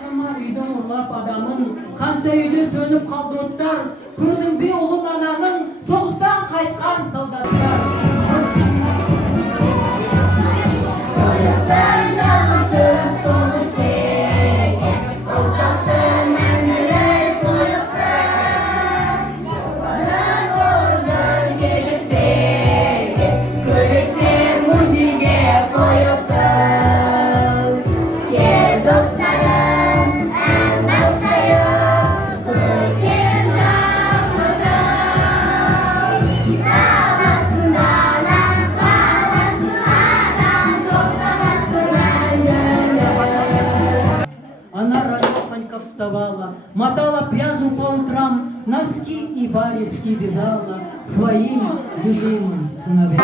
Қаншама үйдің ұрлап адамын, қанша үйде сөніп қалды оттар, көрдің бе ұлын ананың, соғыстан қайтқан солдаттар. Она ранехонько вставала, мотала пряжу по утрам, носки и варежки вязала своим любимым сыновьям.